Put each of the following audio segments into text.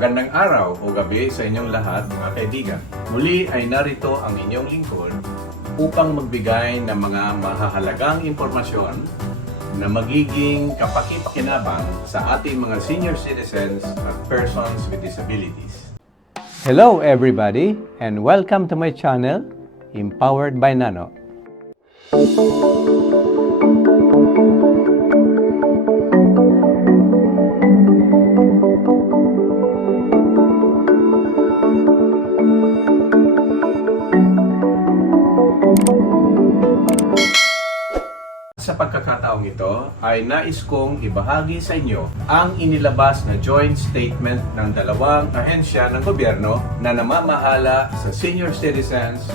Magandang araw o gabi sa inyong lahat, mga kaibigan. Muli ay narito ang inyong lingkod upang magbigay ng mga mahahalagang impormasyon na magiging kapaki-pakinabang sa ating mga senior citizens at persons with disabilities. Hello everybody and welcome to my channel, Empowered by Nano. Sa pagkakataong ito ay nais kong ibahagi sa inyo ang inilabas na joint statement ng dalawang ahensya ng gobyerno na namamahala sa senior citizens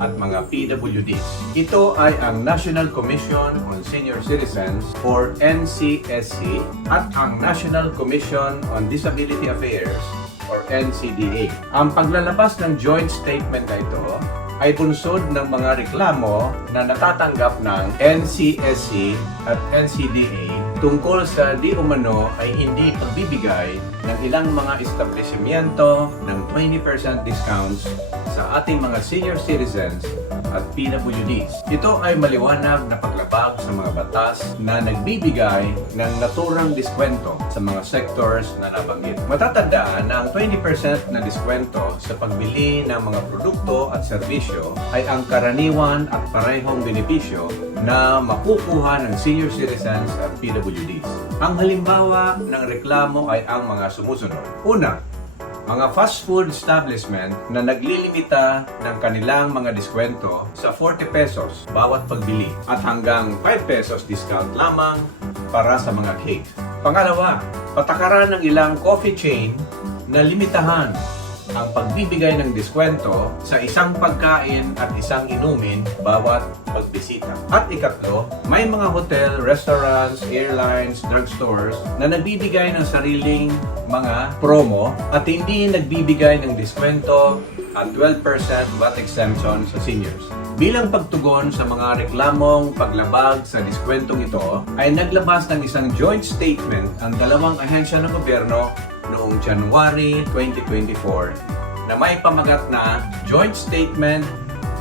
at mga PWDs. Ito ay ang National Commission on Senior Citizens or NCSC at ang National Commission on Disability Affairs or NCDA. Ang paglalabas ng joint statement na ito ay bunsod ng mga reklamo na natatanggap ng NCSC at NCDA tungkol sa di umano ay hindi pagbibigay ng ilang mga establishmento ng 20% discounts sa ating mga senior citizens at PWDs. Ito ay maliwanag na paglabag sa mga batas na nagbibigay ng naturang diskwento sa mga sectors na nabanggit. Matatandaan na ang 20% na diskwento sa pagbili ng mga produkto at serbisyo ay ang karaniwan at parehong benepisyo na makukuha ng senior citizens at PWDs. Ang halimbawa ng reklamo ay ang mga sumusunod. Una, mga fast food establishment na naglilimita ng kanilang mga diskwento sa 40 pesos bawat pagbili at hanggang 5 pesos discount lamang para sa mga cake. Pangalawa, patakaran ng ilang coffee chain na limitahan ang pagbibigay ng diskwento sa isang pagkain at isang inumin bawat pagbisita. At ikatlo, may mga hotel, restaurants, airlines, drugstores na nagbibigay ng sariling mga promo at hindi nagbibigay ng diskwento at 12% VAT exemption sa seniors. Bilang pagtugon sa mga reklamong paglabag sa diskwentong ito, ay naglabas ng isang joint statement ang dalawang ahensya ng gobyerno noong January 2024 na may pamagat na Joint Statement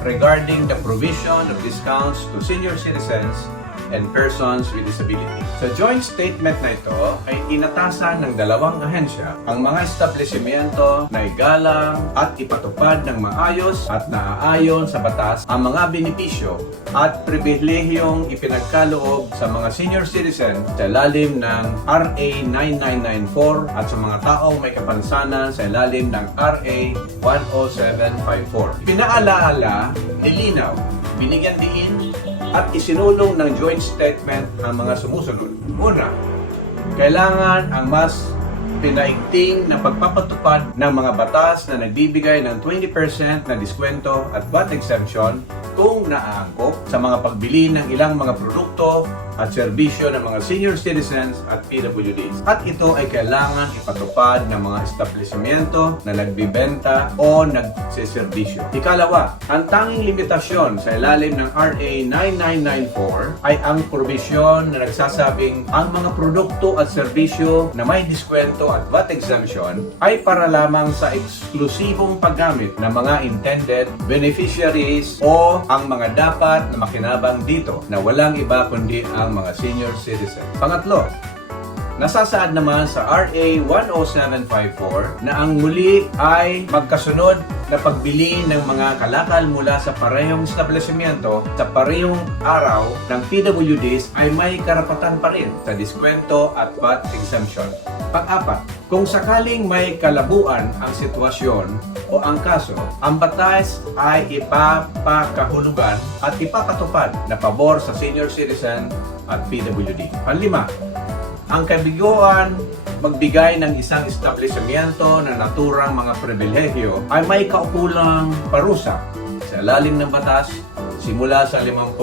regarding the provision of discounts to senior citizens and persons with disability. Sa joint statement na ito ay inatasan ng dalawang ahensya ang mga establishmento na igalang at ipatupad ng maayos at naaayon sa batas ang mga benepisyo at pribilehiyong ipinagkaloob sa mga senior citizen sa ilalim ng RA 9994 at sa mga taong may kapansanan sa ilalim ng RA 10754. Pinaalaala, nilinaw, binigyan diin at isinulong ng joint statement ang mga sumusunod. Una, kailangan ang mas pinaigting na pagpapatupad ng mga batas na nagbibigay ng 20% na diskwento at VAT exemption kung naaangkop sa mga pagbili ng ilang mga produkto at serbisyo ng mga senior citizens at PWDs. At ito ay kailangan ipatupad ng mga establishmento na nagbibenta o nagseserbisyo. Ikalawa, ang tanging limitasyon sa ilalim ng RA 9994 ay ang probisyon na nagsasabing ang mga produkto at serbisyo na may diskwento at VAT exemption ay para lamang sa eksklusibong paggamit ng mga intended beneficiaries o ang mga dapat na makinabang dito na walang iba kundi ang mga senior citizen. Pangatlo, nasasaad naman sa RA 10754 na ang muli ay magkasunod na pagbili ng mga kalakal mula sa parehong establishmento sa parehong araw ng PWDs ay may karapatan pa rin sa diskwento at VAT exemption. Pang-apat, kung sakaling may kalabuan ang sitwasyon o ang kaso, ang batas ay ipapakahulugan at ipapatupad na pabor sa senior citizen at PWD. Panlima, ang kabiguan magbigay ng isang establishmento na naturang mga pribilehyo ay may kaukulang parusa sa ilalim ng batas simula sa 50,000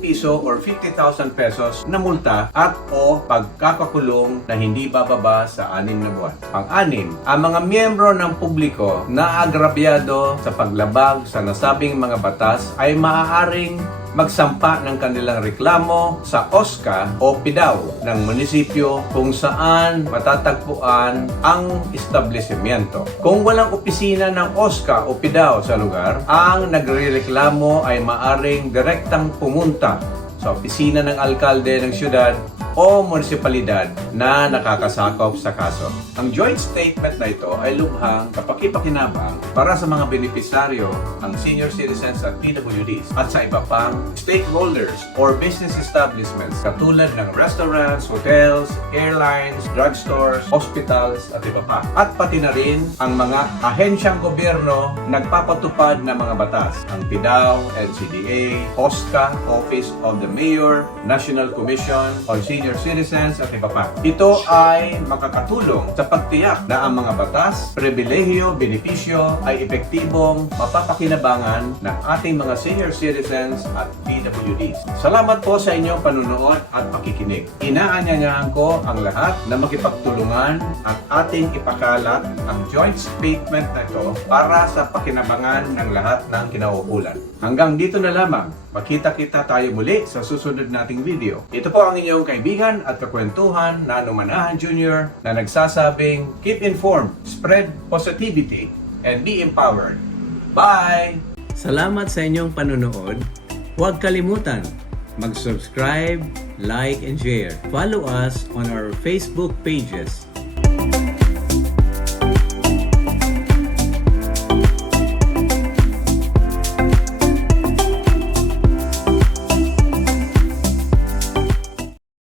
piso or 50,000 pesos na multa at o pagkakakulong na hindi bababa sa 6 na buwan. Pang-anim, ang mga miyembro ng publiko na agrabyado sa paglabag sa nasabing mga batas ay maaaring magsampa ng kanilang reklamo sa OSCA o PIDAO ng munisipyo kung saan matatagpuan ang establishmento. Kung walang opisina ng OSCA o PIDAO sa lugar, ang nagrereklamo ay maaring direktang pumunta sa opisina ng alkalde ng syudad o munisipalidad na nakakasakop sa kaso. Ang joint statement na ito ay lubhang kapakipakinabang para sa mga benepisaryo, ang senior citizens at PWDs at sa iba pang stakeholders or business establishments katulad ng restaurants, hotels, airlines, drugstores, hospitals at iba pa. At pati na rin ang mga ahensyang gobyerno nagpapatupad ng mga batas. Ang PIDAO, NCDA, OSCA, Office of the Mayor, National Commission on Senior Citizens at iba pa. Ito ay makakatulong sa pagtiyak na ang mga batas, pribilehiyo, benepisyo ay epektibong mapapakinabangan ng ating mga senior citizens at PWDs. Salamat po sa inyong panunood at pakikinig. Inaanyayahan ko ang lahat na makipagtulungan at ating ipakalat ang joint statement na ito para sa pakinabangan ng lahat ng kinauukulan. Hanggang dito na lamang. Makita-kita tayo muli sa susunod nating video. Ito po ang inyong kaibigan at kakwentuhan na Nano Manahan Jr. na nagsasabing keep informed, spread positivity, and be empowered. Bye! Salamat sa inyong panunood. Huwag kalimutan mag-subscribe, like, and share. Follow us on our Facebook pages